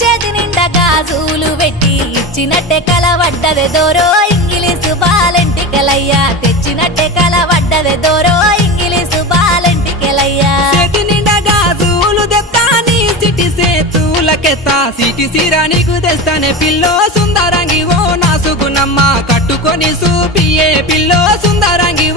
చేతి నిండా గాజులు పెట్టి ఇచ్చినట్టే కలవడ్డదే దోరో ఇంగిలీసు బాలెంటికెలయ్యా తెచ్చినట్టే కలవడ్డదే దోరో ఇంగిలీసు బాలెంటికెలయ్యా చేతి నిండా గాజులు తెస్తాని సిటి సేతులకెత్తా సిటి సిరా నీకు తెస్తానే పిల్లో సుందరంగి ఓ నా సుగుణమ్మ కట్టుకొని సూపియే పిల్లో సుందరంగి